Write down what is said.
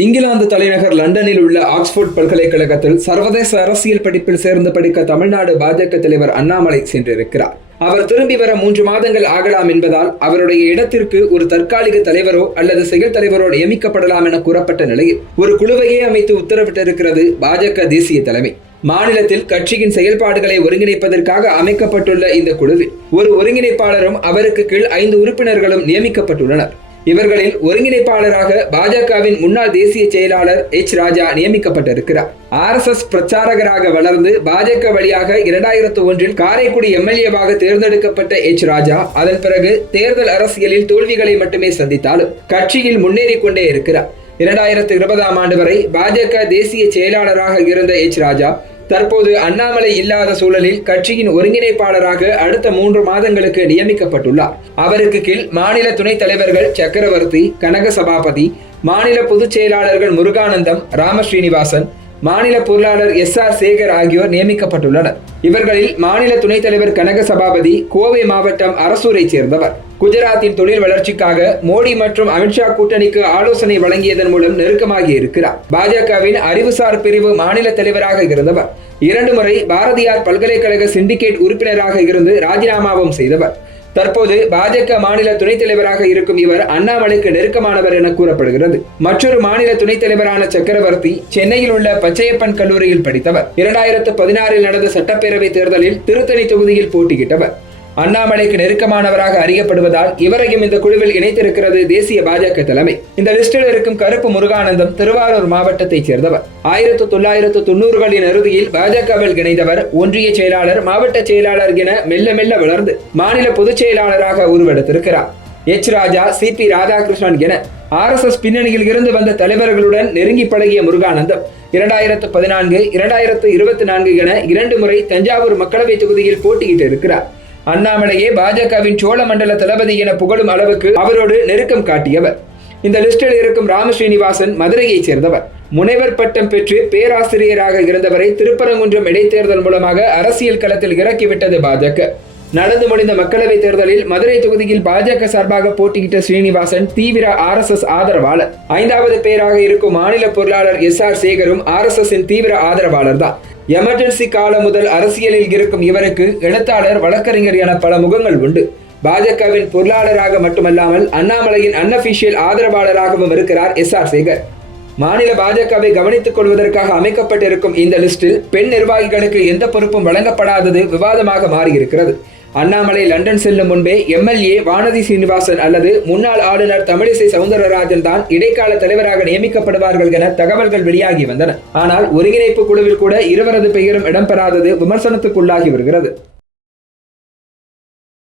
இங்கிலாந்து தலைநகர் லண்டனில் உள்ள ஆக்ஸ்போர்ட் பல்கலைக்கழகத்தில் சர்வதேச அரசியல் படிப்பில் சேர்ந்து படிக்க தமிழ்நாடு பாஜக தலைவர் அண்ணாமலை சென்றிருக்கிறார். அவர் திரும்பி வர 3 மாதங்கள் ஆகலாம் என்பதால் அவருடைய இடத்திற்கு ஒரு தற்காலிக தலைவரோ அல்லது செயல் தலைவரோ நியமிக்கப்படலாம் என கூறப்பட்ட நிலையில் ஒரு குழுவையே அமைத்து உத்தரவிட்டிருக்கிறது பாஜக தேசிய தலைமை. மாநிலத்தில் கட்சியின் செயல்பாடுகளை ஒருங்கிணைப்பதற்காக அமைக்கப்பட்டுள்ள இந்த குழுவில் ஒரு ஒருங்கிணைப்பாளரும் அவருக்கு கீழ் 5 உறுப்பினர்களும் நியமிக்கப்பட்டுள்ளனர். இவர்களில் ஒருங்கிணைப்பாளராக பாஜகவின் முன்னாள் தேசிய செயலாளர் ராஜா நியமிக்கப்பட்டிருக்கிறார். RSS பிரச்சாரகராக வளர்ந்து பாஜக வழியாக 2001 காரைக்குடி எம்எல்ஏவாக தேர்ந்தெடுக்கப்பட்ட ராஜா அதன் பிறகு தேர்தல் அரசியலில் தோல்விகளை மட்டுமே சந்தித்தாலும் கட்சியில் முன்னேறி கொண்டே இருக்கிறார். 2020ஆம் ஆண்டு வரை பாஜக தேசிய செயலாளராக இருந்த ராஜா தற்போது அண்ணாமலை இல்லாத சூழலில் கட்சியின் ஒருங்கிணைப்பாளராக அடுத்த 3 மாதங்களுக்கு நியமிக்கப்பட்டுள்ளார். அவருக்கு கீழ் மாநில துணைத் தலைவர்கள் சக்கரவர்த்தி, கனக சபாபதி, மாநில பொதுச் செயலாளர்கள் முருகானந்தம், ராமஸ்ரீனிவாசன், மாநில பொருளாளர் SR சேகர் ஆகியோர் நியமிக்கப்பட்டுள்ளனர். இவர்களில் மாநில துணைத் தலைவர் கனக சபாபதி கோவை மாவட்டம் அரசூரை சேர்ந்தவர். குஜராத்தின் தொழில் வளர்ச்சிக்காக மோடி மற்றும் அமித்ஷா கூட்டணிக்கு ஆலோசனை வழங்கியதன் மூலம் நெருக்கமாகி இருக்கிறார். பாஜகவின் அறிவுசார் பிரிவு மாநில தலைவராக இருந்தவர். 2 முறை பாரதியார் பல்கலைக்கழக சிண்டிகேட் உறுப்பினராக இருந்து ராஜினாமாவும் செய்தவர். தற்போது பாஜக மாநில துணைத் தலைவராக இருக்கும் இவர் அண்ணாமலைக்கு நெருக்கமானவர் என கூறப்படுகிறது. மற்றொரு மாநில துணைத் தலைவரான சக்கரவர்த்தி சென்னையில் உள்ள பச்சையப்பன் கல்லூரியில் படித்தவர். 2016 நடந்த சட்டப்பேரவை தேர்தலில் திருத்தணி தொகுதியில் போட்டியிட்டவர். அண்ணாமலைக்கு நெருக்கமானவராக அறியப்படுவதால் இவரையும் இந்த குழுவில் இணைத்திருக்கிறது தேசிய பாஜக தலைமை. இந்த லிஸ்டில் இருக்கும் கருப்பு முருகானந்தம் திருவாரூர் மாவட்டத்தைச் சேர்ந்தவர். 1990களின் இறுதியில் பாஜகவில் இணைந்தவர். ஒன்றிய செயலாளர், மாவட்ட செயலாளர் என மெல்ல மெல்ல வளர்ந்து மாநில பொதுச் செயலாளராக உருவெடுத்திருக்கிறார். ராஜா, CP ராதாகிருஷ்ணன் என RSS பின்னணியில் இருந்து வந்த தலைவர்களுடன் நெருங்கி பழகிய முருகானந்தம் 2014, 2024 என 2 முறை தஞ்சாவூர் மக்களவை தொகுதியில் போட்டியிட்டு இருக்கிறார். அண்ணாமலையே பாஜகவின் சோழ மண்டல தளபதி என புகழும் அளவுக்கு அவரோடு நெருக்கம் காட்டியவர். இந்த லிஸ்டில் இருக்கும் ராமஸ்ரீனிவாசன் மதுரையைச் சேர்ந்தவர். முனைவர் பட்டம் பெற்று பேராசிரியராக இருந்தவரை திருப்பரங்குன்றம் இடைத்தேர்தல் மூலமாக அரசியல் களத்தில் இறக்கிவிட்டது பாஜக. நடந்து முடிந்த மக்களவை தேர்தலில் மதுரை தொகுதியில் பாஜக சார்பாக போட்டியிட்ட ஸ்ரீனிவாசன் தீவிர RSS ஆதரவாளர். 5வது பேராக இருக்கும் மாநில பொருளாளர் SR சேகரும் RSSின் தீவிர ஆதரவாளர் தான். எமர்ஜென்சி காலம் முதல் அரசியலில் இருக்கும் இவருக்கு எழுத்தாளர், வழக்கறிஞர் என பல முகங்கள் உண்டு. பாஜகவின் பொருளாளராக மட்டுமல்லாமல் அண்ணாமலையின் அன்அபிஷியல் ஆதரவாளராகவும் இருக்கிறார் SR சேகர். மாநில பாஜகவை கவனித்துக் கொள்வதற்காக அமைக்கப்பட்டிருக்கும் இந்த லிஸ்டில் பெண் நிர்வாகிகளுக்கு எந்த பொறுப்பும் வழங்கப்படாதது விவாதமாக மாறியிருக்கிறது. அண்ணாமலை லண்டன் செல்லும் முன்பே MLA வானதி சீனிவாசன் அல்லது முன்னாள் ஆளுநர் தமிழிசை சவுந்தரராஜன் தான் இடைக்கால தலைவராக நியமிக்கப்படுவார்கள் என தகவல்கள் வெளியாகி வந்தன. ஆனால் ஒருங்கிணைப்பு குழுவில் கூட இருவரது பெயரும் இடம்பெறாதது விமர்சனத்துக்குள்ளாகி வருகிறது.